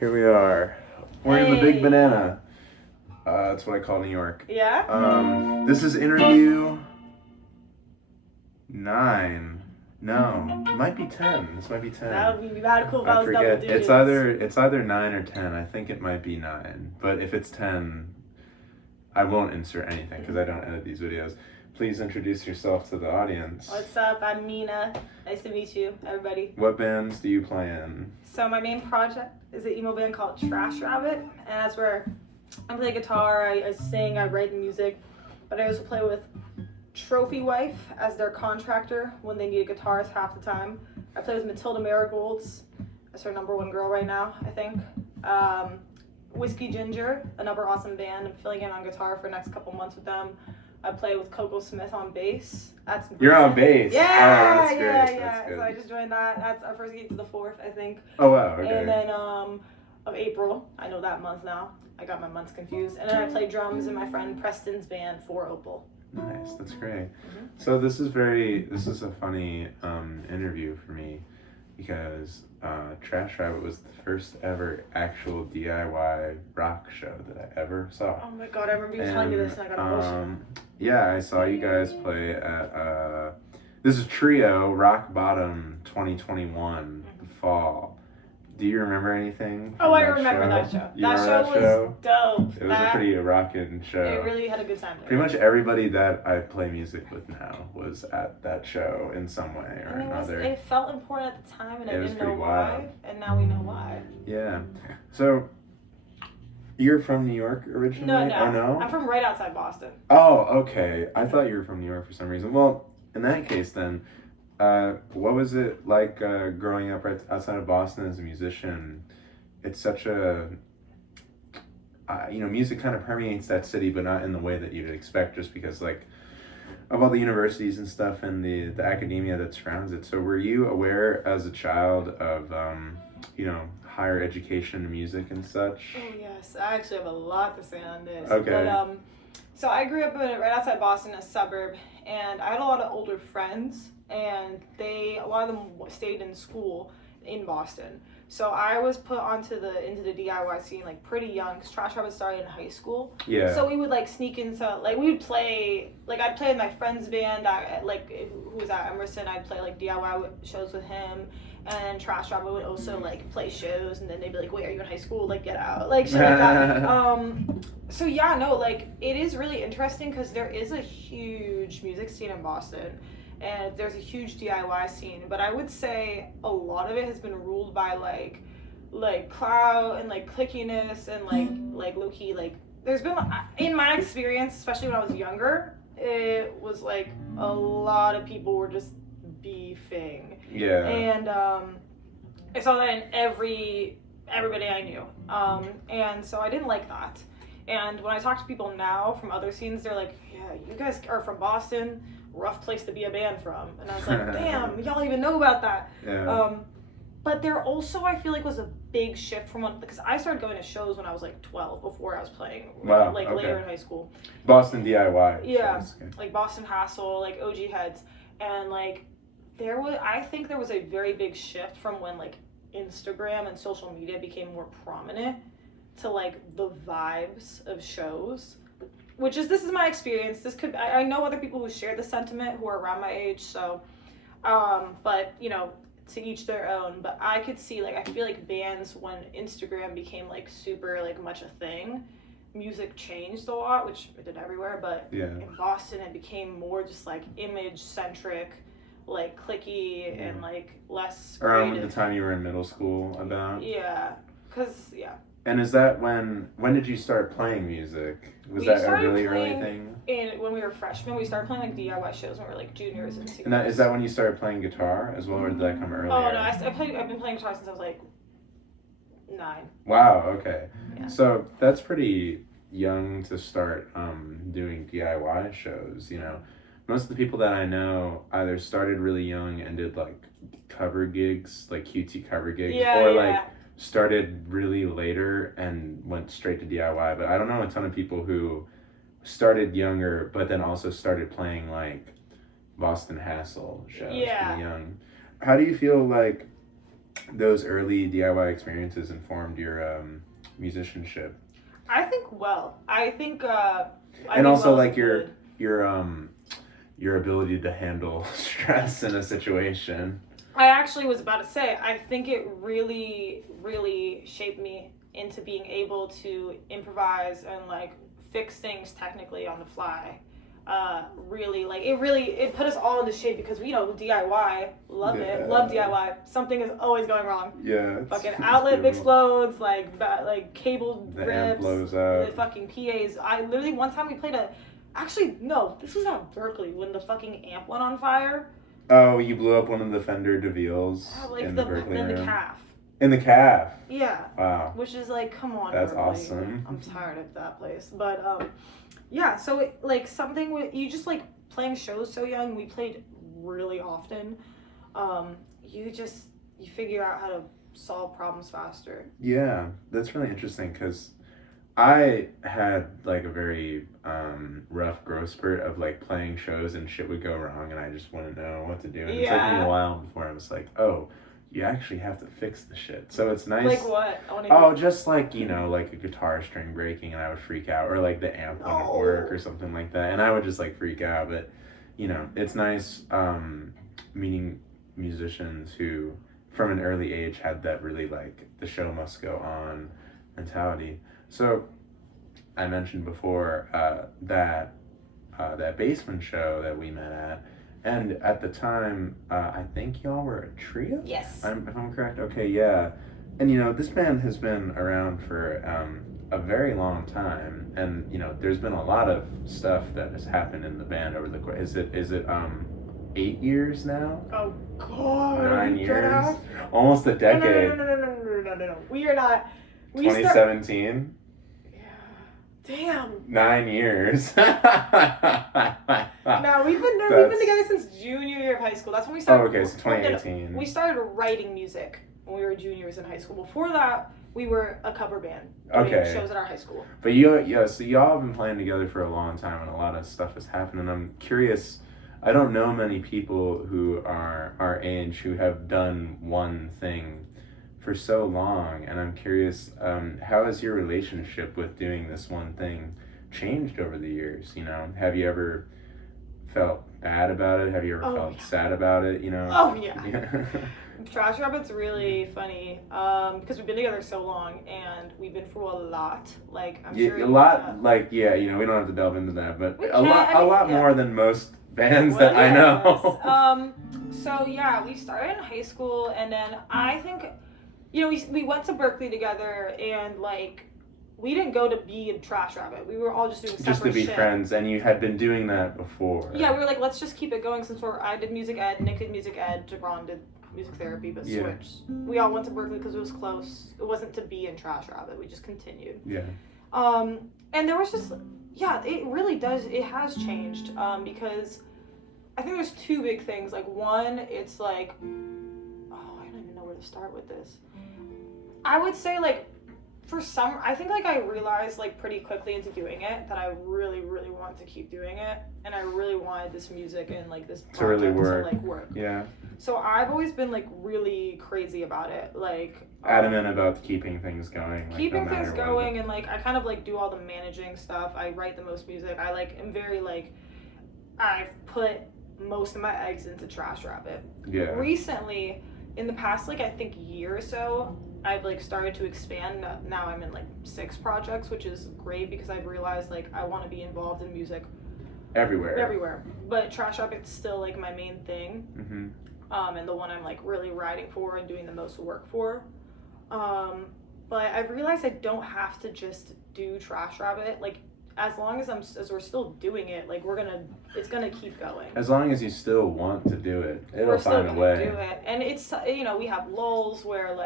Here we are. We're in the Big Hey. Banana. That's what I call New York. Yeah? This is interview 9. No, it might be 10. This might be 10. That would be bad cool if I I was double forget. digits. It's either 9 or 10. I think it might be 9. But if it's 10, I won't insert anything because I don't edit these videos. Please introduce yourself to the audience. What's up? I'm MENA. Nice to meet you, everybody. What bands do you play in? So my main project is an emo band called Trash Rabbit, and that's where I play guitar, I sing, I write music, but I also play with Trophy Wife as their contractor when they need a guitarist half the time. I play with Matilda Marigolds. That's her #1 girl right now, I think. Whiskey Ginger, another awesome band. I'm filling in on guitar for the next couple months with them. I play with Coco Smith on bass. That's You're on bass. Yeah, oh, that's great. yeah. That's good. So I just joined that. That's our first gig to the 4th, I think. Oh wow, okay. And then of April, I know that month now. I got my months confused. And then I play drums in my friend Preston's band for Opal. Nice, that's great. Mm-hmm. So this is a funny interview for me because Trash Rabbit was the first ever actual DIY rock show that I ever saw. Oh my god, I remember you telling me this and I got emotional. Yeah, I saw you guys play at this is Trio Rock Bottom 2021 fall. Do you remember anything? Oh, I remember that show. That show was dope. It was a pretty rockin' show. It really had a good time there. Pretty much everybody that I play music with now was at that show in some way or another. It felt important at the time, and I didn't know why, wild. and now we know why. Yeah. So, you're from New York originally? No. Oh, no? I'm from right outside Boston. Oh, okay. I thought you were from New York for some reason. Well, in that case then, what was it like growing up right outside of Boston as a musician? It's such a, music kind of permeates that city, but not in the way that you'd expect, just because like of all the universities and stuff and the academia that surrounds it. So were you aware as a child of, higher education and music and such? Oh yes, I actually have a lot to say on this. Okay. But, so I grew up right outside Boston, a suburb, and I had a lot of older friends, and a lot of them stayed in school in Boston. So I was put into the DIY scene like pretty young, because Trash Rabbit started in high school. Yeah. So we would like sneak into we would play I'd play with my friend's band, who was at Emerson. I'd play like DIY shows with him, and Trash Rabbit would also like play shows, and then they'd be like, "Wait, are you in high school? Like, get out!" Like shit like that. So yeah, no, like it is really interesting because there is a huge music scene in Boston. And there's a huge DIY scene, but I would say a lot of it has been ruled by like clout and like clickiness and like low key there's been, in my experience, especially when I was younger, it was like a lot of people were just beefing. Yeah. And I saw that in everybody I knew, and so I didn't like that. And when I talk to people now from other scenes, they're like, "Yeah, you guys are from Boston. Rough place to be a band from." And I was like, damn, y'all even know about that. Yeah. But there also, I feel like, was a big shift from because I started going to shows when I was like 12 before I was playing. Wow, Later in high school. Boston DIY. Yeah. Okay. Like Boston Hassle, like OG Heads. And like I think there was a very big shift from when like Instagram and social media became more prominent to like the vibes of shows. This is my experience. I know other people who share the sentiment who are around my age, so, but, to each their own. But I could see, I feel like bands, when Instagram became, super, much a thing, music changed a lot, which it did everywhere, but yeah. In Boston, it became more just, image-centric, clicky, and, less Around creative. the time you were in middle school, about? Yeah, because, yeah. And is that when did you start playing music? Was that a really early thing? When we were freshmen, we started playing DIY shows when we were juniors and seniors. And is that when you started playing guitar as well, or did that come earlier? Oh no, I've been playing guitar since I was 9. Wow. Okay. Yeah. So that's pretty young to start doing DIY shows. Most of the people that I know either started really young and did cover gigs, QT cover gigs, or started really later and went straight to DIY. But I don't know a ton of people who started younger but then also started playing Boston Hassle shows really young. How do you feel those early DIY experiences informed your musicianship? I think well. I think. I And think also well is like good. your ability to handle stress in a situation. I actually was about to say, I think it really, really shaped me into being able to improvise and like fix things technically on the fly. Really, like it put us all into shape because we DIY, love it, love DIY. Something is always going wrong. Yeah. Fucking outlet explodes, like cable The rips, amp blows out. the fucking PAs. I literally one time we played actually no, this was at Berkeley when the fucking amp went on fire. Oh, you blew up one of the Fender DeVille's in the Berkeley in room. the calf. In the calf. Yeah. Wow. Which is like, come on. That's Berkeley. awesome. I'm tired of that place, but yeah. So like something with you just like playing shows so young. We played really often. You figure out how to solve problems faster. Yeah, that's really interesting because I had like a very rough growth spurt of like playing shows and shit would go wrong and I just wouldn't know what to do. And it took me a while before I was like, oh, you actually have to fix the shit. So it's nice. Like what? Just like, like a guitar string breaking and I would freak out, or like the amp wouldn't work or something like that. And I would just like freak out. But, it's nice meeting musicians who from an early age had that really like the show must go on mentality. So I mentioned before that basement show that we met at, and at the time I think y'all were a trio. Yes. If I'm correct. Okay, yeah. And this band has been around for a very long time, and there's been a lot of stuff that has happened in the band over the course. Is it 8 years now? Oh God. 9 years. Almost a decade. No. We are not. 2017. Damn. 9 years. No, we've been together since junior year of high school. That's when we started. Oh, okay, so 2018. We started writing music when we were juniors in high school. Before that, we were a cover band doing shows at our high school. But so y'all have been playing together for a long time, and a lot of stuff has happened. And I'm curious. I don't know many people who are our age who have done one thing for so long, and I'm curious, how has your relationship with doing this one thing changed over the years? Have you ever felt bad about it? Have you ever felt sad about it? Oh yeah. Trash Rabbit's really funny because we've been together so long and we've been through a lot. Like I'm sure a lot. Like we don't have to delve into that, but a lot more than most bands that I know. So yeah, we started in high school, and then I think. We went to Berkeley together, and like we didn't go to be in Trash Rabbit. We were all just doing separate just to be shit. friends, and you had been doing that before. Yeah, we were like, let's just keep it going since I did music ed, Nick did music ed, Jabron did music therapy, but switched. We all went to Berkeley because it was close. It wasn't to be in Trash Rabbit. We just continued. Yeah. And there was just it really does. It has changed because I think there's two big things. Like one, it's like I don't even know where to start with this. I would say like I think like I realized like pretty quickly into doing it that I really, really wanted to keep doing it, and I really wanted this music and like this project to really work. Yeah. So I've always been like really crazy about it, like adamant about keeping things going. Like, keeping things going, and like I kind of like do all the managing stuff. I write the most music. I like am very like I've put most of my eggs into Trash Rabbit. Yeah. Recently, in the past like I think year or so, I've like started to expand. Now I'm in like 6 projects, which is great because I've realized like I want to be involved in music everywhere. But Trash Rabbit's still like my main thing, and the one I'm like really riding for and doing the most work for. But I've realized I don't have to just do Trash Rabbit. Like as long as we're still doing it, like it's gonna keep going. As long as you still want to do it, it'll find a way. Do it, and it's we have lulls where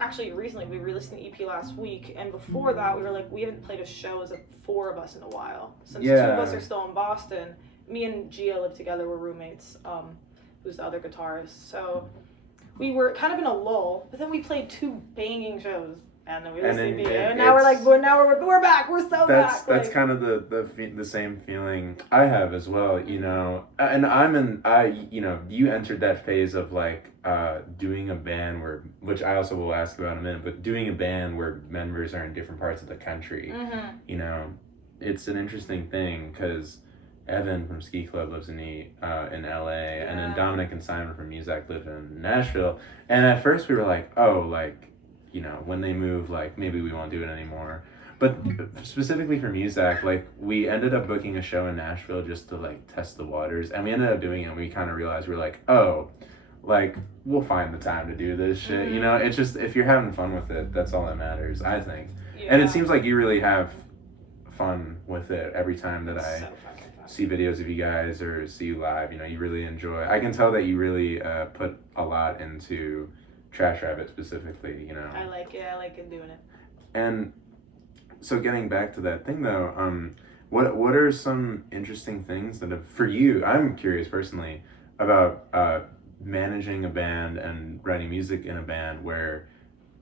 actually recently we released an EP last week, and before that we were like we haven't played a show as 4 of us in a while since 2 of us are still in Boston. Me and Gia live together, we're roommates, who's the other guitarist, so we were kind of in a lull, but then we played 2 banging shows and then we And listen then to it- and now we're like, we're back, we're so back. That's like, kind of the same feeling I have as well, you know. And you entered that phase of like doing a band which I also will ask about in a minute, but doing a band where members are in different parts of the country, you know, it's an interesting thing because Evan from Ski Club lives in LA, and then Dominic and Simon from Muzak live in Nashville. And at first we were like, oh, like, you know, when they move, like, maybe we won't do it anymore. But specifically for Muzak, like, we ended up booking a show in Nashville just to, like, test the waters. And we ended up doing it, and we kind of realized, we're like, oh, like, we'll find the time to do this shit. You know, it's just, if you're having fun with it, that's all that matters, I think. And it seems like you really have fun with it every time that I see videos of you guys or see you live. You know, you really enjoy. I can tell that you really put a lot into Trash Rabbit specifically, you know. I like it doing it. And so getting back to that thing though, what are some interesting things that have, for you, I'm curious personally about managing a band and writing music in a band where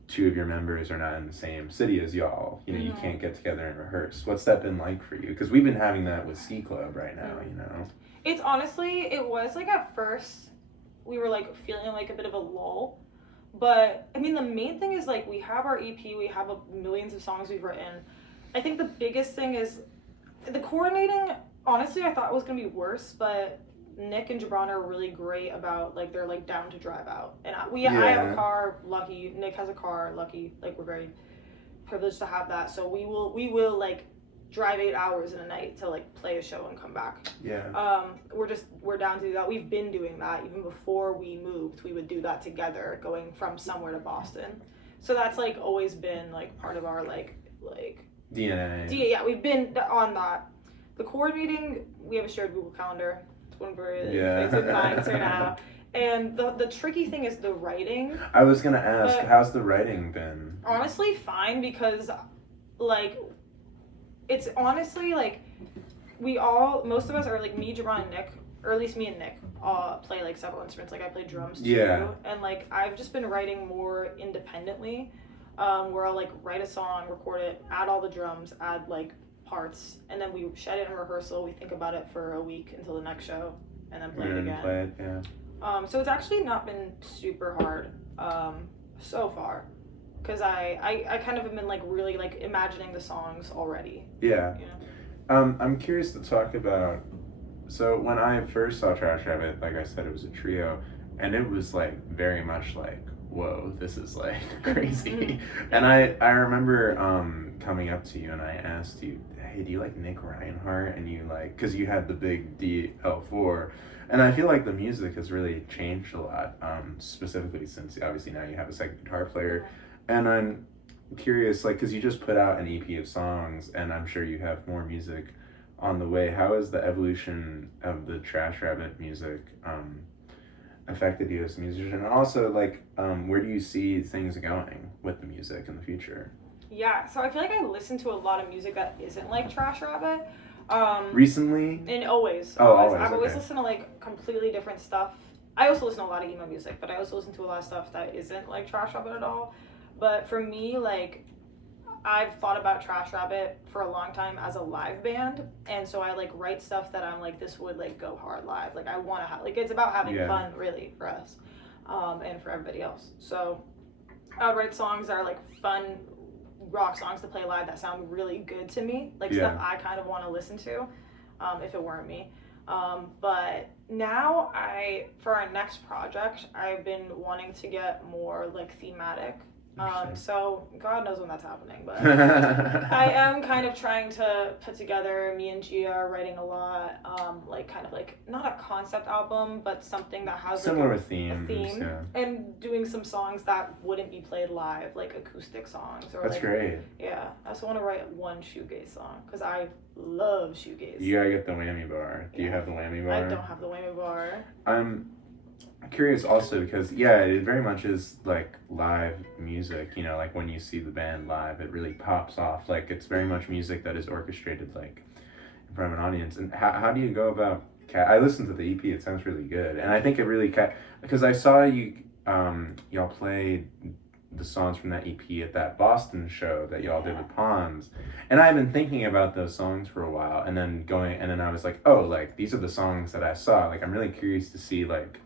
two of your members are not in the same city as y'all. You know, you can't get together and rehearse. What's that been like for you? Because we've been having that with Ski Club right now, you know. It's honestly, it was like at first we were like feeling like a bit of a lull. But I mean, the main thing is like we have our EP, we have millions of songs we've written. I think the biggest thing is the coordinating. Honestly, I thought it was gonna be worse, but Nick and Jabron are really great about like they're like down to drive out, and I have a car, lucky. Nick has a car, lucky. Like we're very privileged to have that, so we will like drive 8 hours in a night to like play a show and come back. We're down to do that. We've been doing that even before we moved. We would do that together, going from somewhere to Boston. So that's like always been like part of our like DNA. Yeah, we've been on that. The coordinating, we have a shared Google Calendar. It's one for it's in vibes right now. And the tricky thing is the writing. I was gonna ask, how's the writing been? Honestly, fine, because like it's honestly like most of us are like me, Jabron, and Nick, or at least me and Nick play like several instruments. Like I play drums too, and like I've just been writing more independently, where I'll like write a song, record it, add all the drums, add like parts, and then we shed it in rehearsal. We think about it for a week until the next show, and then play it again. So it's actually not been super hard so far, because I kind of have been like really like imagining the songs already. Yeah. You know? I'm curious to talk about, so when I first saw Trash Rabbit, like I said, it was a trio, and it was like very much like, whoa, this is like crazy. And I remember coming up to you and I asked you, hey, do you like Nick Reinhardt? And you like, because you had the big DL4, and I feel like the music has really changed a lot, specifically since obviously now you have a second guitar player. And I'm curious, like, because you just put out an EP of songs, and I'm sure you have more music on the way. How has the evolution of the Trash Rabbit music affected you as a musician? And also, like, where do you see things going with the music in the future? Yeah, so I feel like I listen to a lot of music that isn't like Trash Rabbit. Recently? And always. Always. I've always listened to like completely different stuff. I also listen to a lot of emo music, but I also listen to a lot of stuff that isn't like Trash Rabbit at all. But for me, like, I've thought about Trash Rabbit for a long time as a live band, and so I like write stuff that I'm like, this would like go hard live. Like I want to have, like, it's about having fun really for us, and for everybody else. So I would write songs that are like fun rock songs to play live that sound really good to me, like stuff I kind of want to listen to, if it weren't me. But now for our next project, I've been wanting to get more like thematic. So God knows when that's happening, but I am kind of trying to put together, me and Gia are writing a lot, like kind of like not a concept album, but something that has similar like with themes, and doing some songs that wouldn't be played live, like acoustic songs. Or that's like, great. Yeah, I also want to write one shoegaze song because I love shoegaze. You gotta get the whammy bar. Do you have the whammy bar? I don't have the whammy bar. I'm curious also because it very much is like live music, you know, like when you see the band live, it really pops off. Like it's very much music that is orchestrated like in front of an audience. And how do you go about I listened to the EP, it sounds really good, and I think it really because I saw you y'all played the songs from that EP at that Boston show that y'all did with Pons. And I've been thinking about those songs for a while, and then I was like, oh, like these are the songs that I saw. Like I'm really curious to see like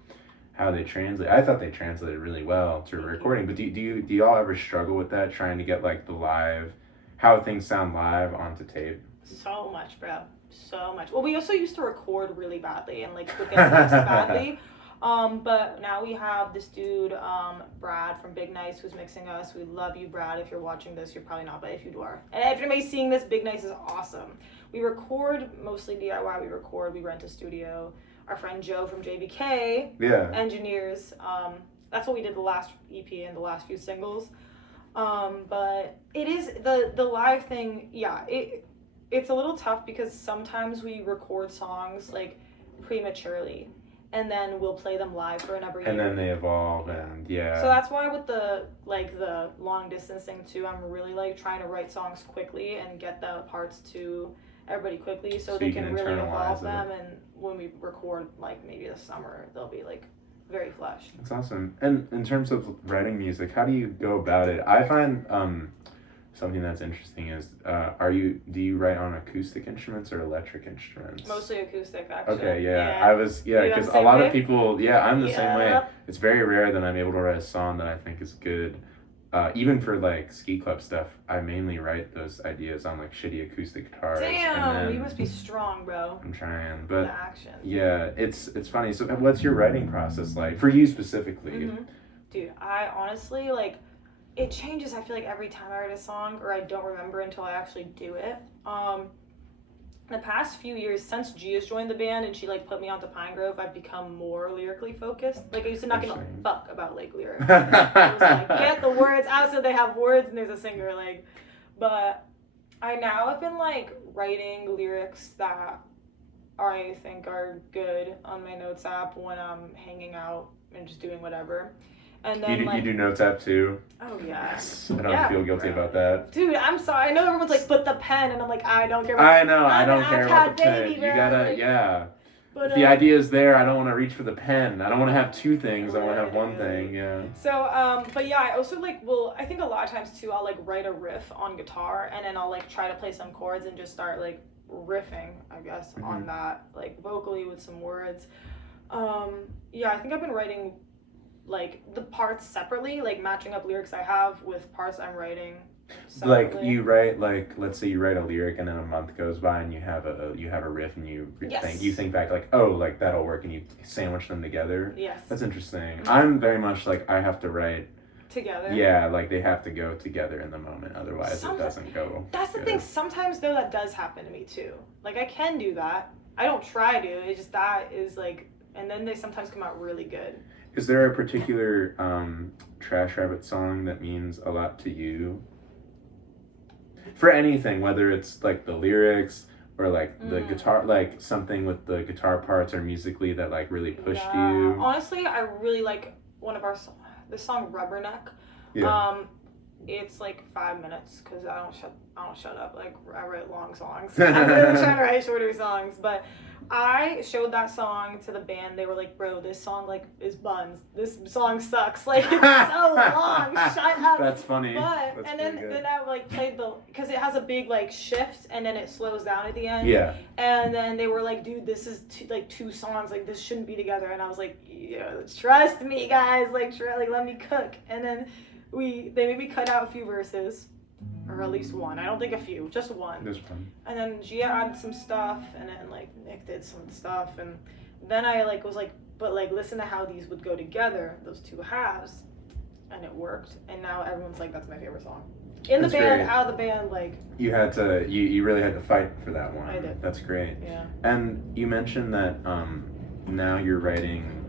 how they translate. I thought they translated really well to a recording, but do y'all ever struggle with that, trying to get like the live, how things sound live onto tape? So much, bro. So much. Well, we also used to record really badly and like would get mixed badly. But now we have this dude, Brad from Big Nice, who's mixing us. We love you, Brad. If you're watching this, you're probably not, but if you are. And if anybody's seeing this, Big Nice is awesome. We record mostly DIY. We rent a studio. Our friend Joe from JBK engineers. That's what we did the last EP and the last few singles. But it is the live thing. Yeah, it's a little tough because sometimes we record songs like prematurely, and then we'll play them live for another year. And then they evolve, and So that's why with the long distance thing too, I'm really like trying to write songs quickly and get the parts to everybody quickly so they can really evolve them. And when we record like maybe this summer, they'll be like very flesh. That's awesome. And in terms of writing music, how do you go about it? I find something that's interesting is do you write on acoustic instruments or electric instruments? Mostly acoustic, actually. Okay, yeah. Because a lot of people, I'm the same way. It's very rare that I'm able to write a song that I think is good. Even for like ski club stuff, I mainly write those ideas on like shitty acoustic guitars. Damn, you must be strong, bro. I'm trying, but the action. Yeah, it's funny. So, what's your writing process like for you specifically? Mm-hmm. Dude, I honestly like it changes. I feel like every time I write a song, or I don't remember until I actually do it. The past few years since Gia's joined the band and she like put me onto Pine Grove, I've become more lyrically focused. Like I used to not give a fuck about like lyrics. I was like, get the words out so they have words and there's a singer. Like, but I now have been like writing lyrics that I think are good on my notes app when I'm hanging out and just doing whatever. And then you do notes app too? Oh yeah. Yes. I don't feel guilty about that. Dude, I'm sorry. I know everyone's like, but the pen, and I'm like, I don't care about I know, I don't care about the pen. You gotta, But, if the idea is there, I don't want to reach for the pen. I don't want to have two things. I want to have one thing, So, but yeah, I also like, I think a lot of times too, I'll like write a riff on guitar, and then I'll like try to play some chords and just start like riffing, I guess, on that, like vocally with some words. I think I've been writing like the parts separately, like matching up lyrics I have with parts I'm writing separately. Like you write, like let's say you write a lyric and then a month goes by and you have a riff and you think back like, oh, like that'll work, and you sandwich them together. Yes. That's interesting. Mm-hmm. I'm very much like I have to write together. Yeah, like they have to go together in the moment, otherwise it doesn't go. That's the thing. Sometimes though that does happen to me too. Like I can do that. I don't try to. It's just that is like, and then they sometimes come out really good. Is there a particular Trash Rabbit song that means a lot to you? For anything, whether it's like the lyrics or like the guitar, like something with the guitar parts or musically that like really pushed you. Honestly, I really like one of the song Rubberneck. Yeah. It's like 5 minutes because I don't shut up. Like I write long songs. I'm really trying to write shorter songs, but I showed that song to the band. They were like, bro, this song like is buns. This song sucks. Like it's so long. Shut up. That's funny. But then I like played because it has a big like shift and then it slows down at the end. Yeah. And then they were like, dude, this is two songs. Like this shouldn't be together. And I was like, yeah, trust me, guys. Like let me cook. And then they made me cut out a few verses. Or at least one. I don't think a few, just one. Just one. And then Gia added some stuff, and then like Nick did some stuff, and then I like was like, but like listen to how these would go together, those two halves, and it worked. And now everyone's like, that's my favorite song. In the band, out of the band, like. You had to, you really had to fight for that one. I did. That's great. Yeah. And you mentioned that now you're writing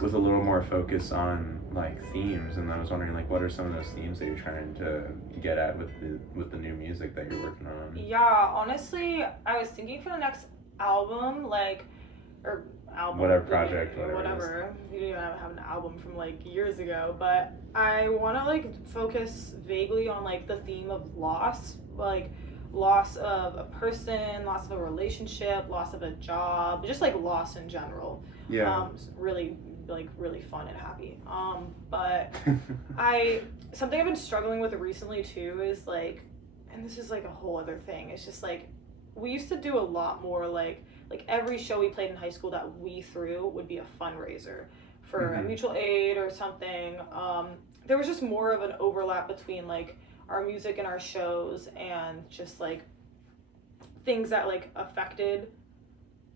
with a little more focus on like themes, and I was wondering like what are some of those themes that you're trying to get at with the new music that you're working on? Yeah, honestly, I was thinking for the next album, whatever project, whatever. You don't even have an album from like years ago, but I want to like focus vaguely on like the theme of loss, like loss of a person, loss of a relationship, loss of a job, just like loss in general. Yeah. Really like really fun and happy. But something I've been struggling with recently too is like, and this is like a whole other thing. It's just like we used to do a lot more like every show we played in high school that we threw would be a fundraiser for a mutual aid or something. There was just more of an overlap between like our music and our shows and just like things that like affected,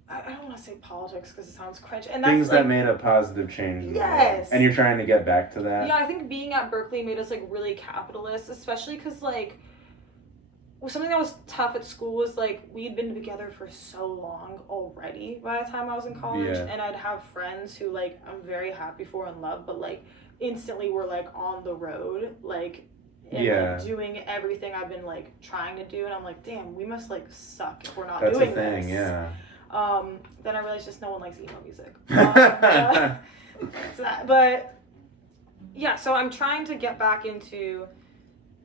I don't want to say politics because it sounds cringe, and that's things like, that made a positive change in the world. Yes. And you're trying to get back to that. Yeah, I think being at Berkeley made us like really capitalist, especially because like something that was tough at school was like we'd been together for so long already by the time I was in college, and I'd have friends who like I'm very happy for and love, but like instantly were like on the road like and like doing everything I've been like trying to do, and I'm like, damn, we must like suck if we're not doing this. That's the thing, yeah. Then I realized just no one likes emo music. But yeah, so I'm trying to get back into.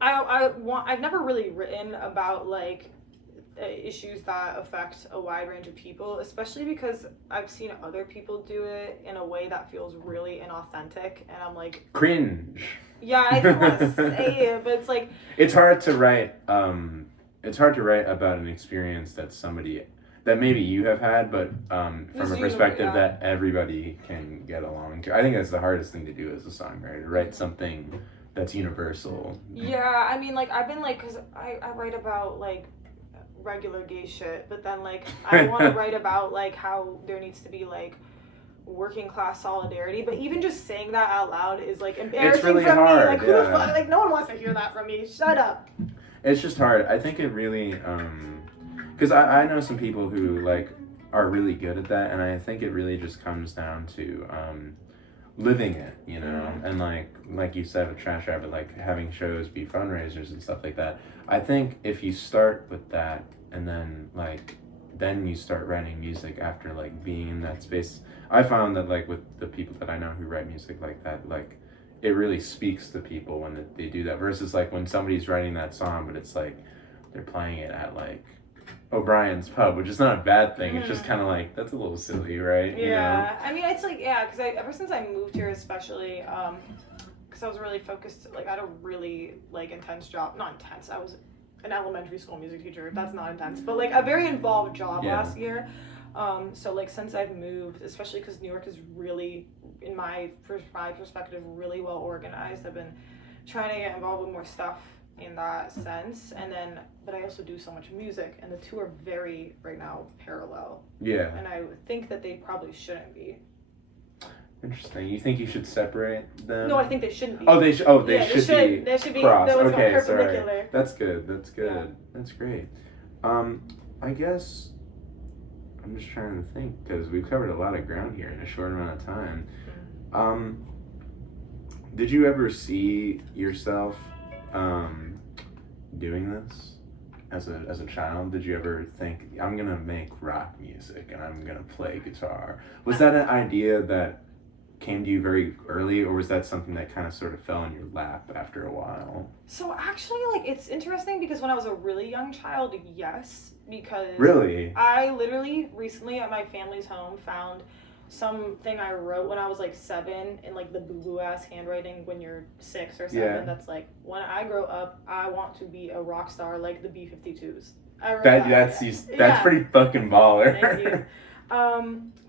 I've never really written about like issues that affect a wide range of people, especially because I've seen other people do it in a way that feels really inauthentic, and I'm like cringe. Yeah, I don't want to say it, but it's like it's hard to write. It's hard to write about an experience that maybe you have had, but from a perspective that everybody can get along to. I think that's the hardest thing to do as a songwriter, to write something that's universal. Yeah, I mean, like, I've been, like, because I write about, like, regular gay shit, but then, like, I want to write about, like, how there needs to be, like, working class solidarity, but even just saying that out loud is, like, embarrassing really from hard, me. Like, who the fuck? Like, no one wants to hear that from me. Shut up. It's just hard. I think it really, because I know some people who, like, are really good at that, and I think it really just comes down to, living it, you know, and like you said with Trash Rabbit, like having shows be fundraisers and stuff like that. I think if you start with that and then you start writing music after like being in that space, I found that like with the people that I know who write music like that, like it really speaks to people when they do that versus like when somebody's writing that song, but it's like they're playing it at like O'Brien's Pub, which is not a bad thing. It's just kind of like, that's a little silly, right? Yeah. You know? I mean, it's like, yeah, because ever since I moved here, especially, because I was really focused, like, I had a really, like, intense job. Not intense. I was an elementary school music teacher. That's not intense. But, like, a very involved job last year. So, like, since I've moved, especially because New York is really, in my perspective, really well organized. I've been trying to get involved with more stuff in that sense, and then but I also do so much music, and the two are very right now parallel, and I think that they probably shouldn't be. Interesting. You think you should separate them? No, I think they shouldn't be. They should be they should be crossed. Okay, perpendicular. Sorry. That's good. That's great. I guess I'm just trying to think because we've covered a lot of ground here in a short amount of time. Did you ever see yourself doing this as a child? Did you ever think, I'm gonna make rock music and I'm gonna play guitar? Was that an idea that came to you very early, or was that something that kind of sort of fell in your lap after a while? So actually, like, it's interesting because when I was a really young child, yes, because really, I literally recently at my family's home found something I wrote when I was like 7 in like the boo-boo ass handwriting when you're 6 or 7. That's like, when I grow up, I want to be a rock star like the B-52s. I wrote that's pretty fucking baller. Thank you.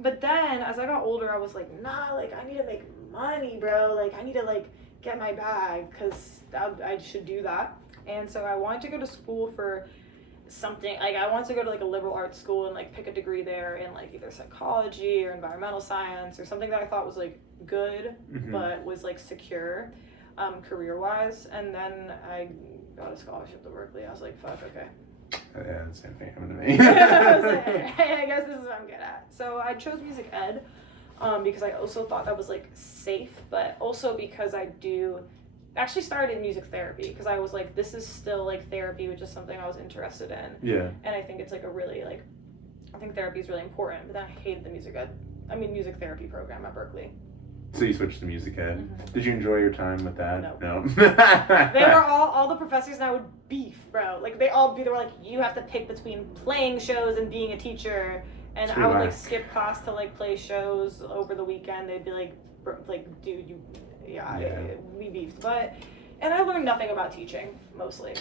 But then as I got older, I was like, nah, like I need to make money, bro. Like I need to like get my bag because I should do that. And so I wanted to go to school for something, like I wanted to go to like a liberal arts school and like pick a degree there in like either psychology or environmental science or something that I thought was like good but was like secure career wise. And then I got a scholarship to Berkeley. I was like, fuck, okay. Yeah, the same thing happened to me. I was like, hey, I guess this is what I'm good at. So I chose music ed because I also thought that was like safe, but also because I actually started in music therapy because I was like, this is still like therapy, which is something I was interested in. Yeah. And I think it's like a really like, I think therapy is really important, but then I hated the music therapy program at Berkeley. So you switched to music ed. Did you enjoy your time with that? No. They were all the professors and I would beef, bro. Like they were like, you have to pick between playing shows and being a teacher. And I would like skip class to like play shows over the weekend. They'd be like, dude, we beefed, and I learned nothing about teaching mostly.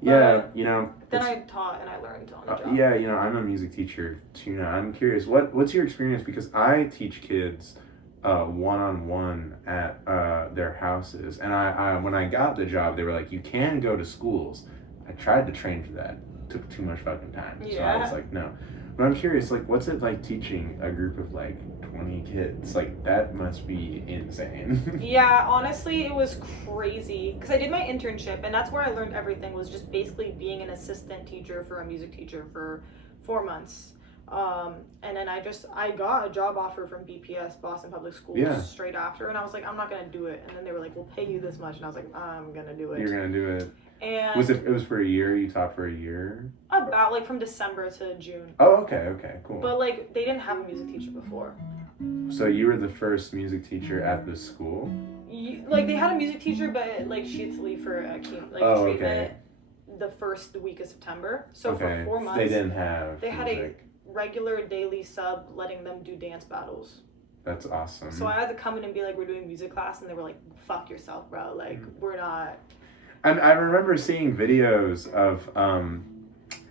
Yeah, Then I taught and I learned on the job. Yeah, I'm a music teacher too now. I'm curious, what's your experience? Because I teach kids one-on-one at their houses, and I when I got the job, they were like, you can go to schools. I tried to train for that. It took too much fucking time. So I was like, no. But I'm curious, like, what's it like teaching a group of like 20 kids? Like, that must be insane. Yeah, honestly, it was crazy because I did my internship, and that's where I learned everything. Was just basically being an assistant teacher for a music teacher for 4 months. And then I got a job offer from BPS, Boston Public Schools, straight after, and I was like, I'm not gonna do it. And then they were like, we'll pay you this much, and I was like, I'm gonna do it. You're gonna do it. And it was for a year? You taught for a year? About like from December to June. Oh, okay, cool. But like they didn't have a music teacher before. So you were the first music teacher at the school? Like they had a music teacher, but like she had to leave for treatment the first week of September. So for 4 months they didn't have. They had a regular daily sub letting them do dance battles. That's awesome. So I had to come in and be like, we're doing music class, and they were like, fuck yourself, bro. Like we're not. I remember seeing videos of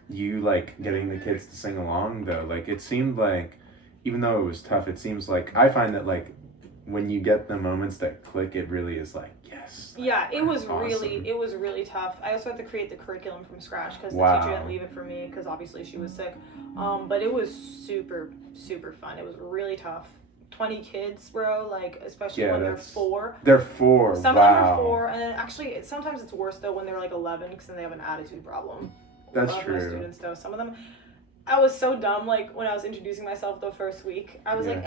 you like getting the kids to sing along though. Like it seemed like, even though it was tough, it seems like I find that like when you get the moments that click, it really is like yes. Like, yeah, it was awesome. it was really tough. I also had to create the curriculum from scratch because the teacher didn't leave it for me because obviously she was sick. But it was super fun. It was really tough. 20 kids, bro, like especially when they're 4. They're 4. Some of them are 4, and then actually sometimes it's worse though when they're like 11 because then they have an attitude problem. That's true. My students though, some of them. I was so dumb, like, when I was introducing myself the first week. I was like,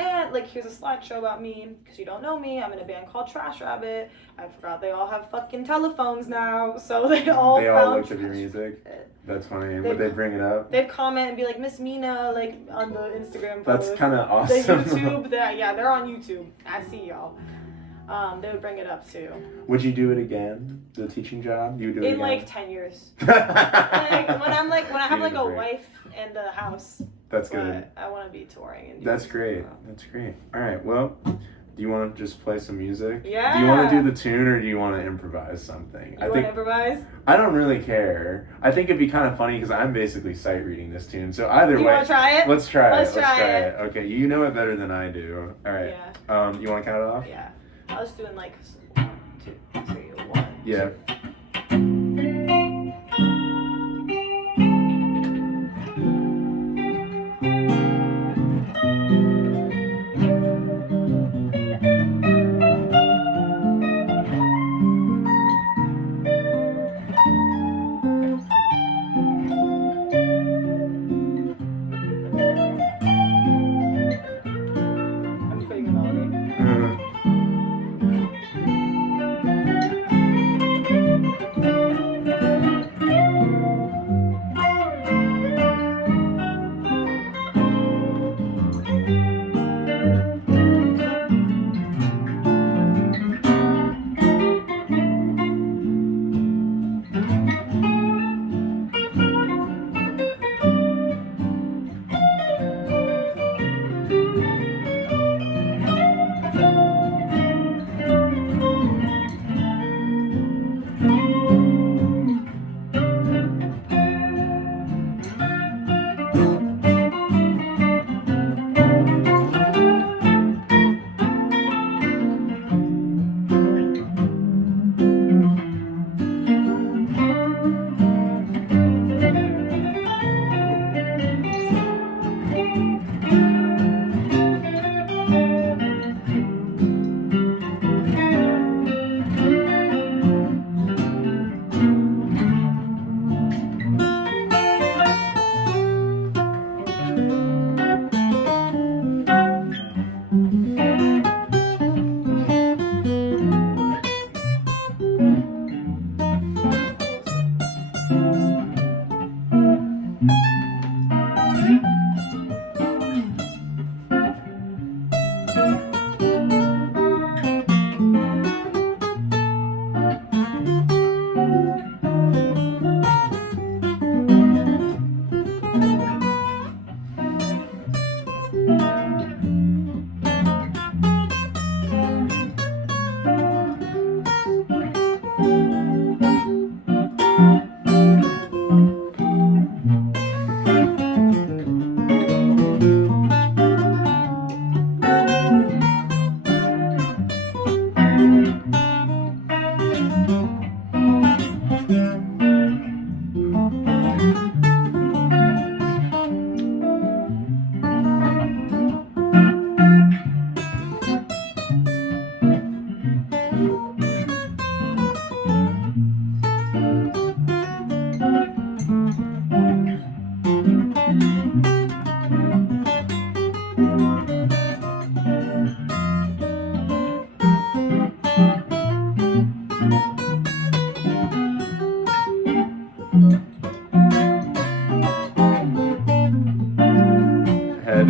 here's a slideshow about me, because you don't know me. I'm in a band called Trash Rabbit. I forgot they all have fucking telephones now, so they all looked at your music? That's funny. Would they bring it up? They'd comment and be like, Miss Mina, like, on the Instagram post. That's kind of awesome. The YouTube, they're on YouTube. I see y'all. They would bring it up, too. Would you do it again? The teaching job? You would do it again? In, like, 10 years. when I have, like, a wife and a house. That's good. I want to be touring. And That's great. That's great. All right. Well, do you want to just play some music? Yeah. Do you want to do the tune or do you want to improvise something? You want to improvise? I don't really care. I think it'd be kind of funny because I'm basically sight reading this tune. So either way. You want to try it? Let's try it. Let's try it. Okay. You know it better than I do. All right. Yeah. You want to count it off? Yeah. I was doing like 1, 2, 3, 1. Yeah.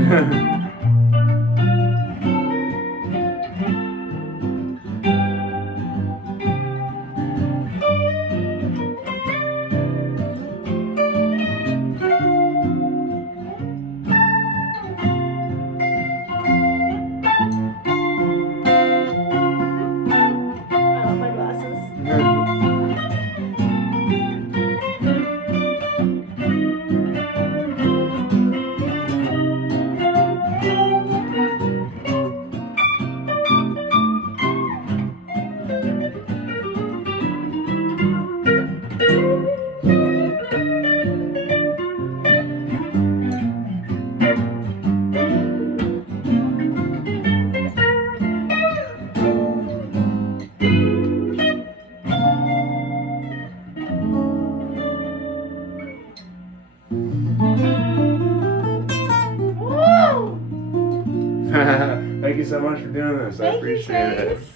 I love my glasses. Woo! Thank you so much for doing this. I Thank you, appreciate it. Chase.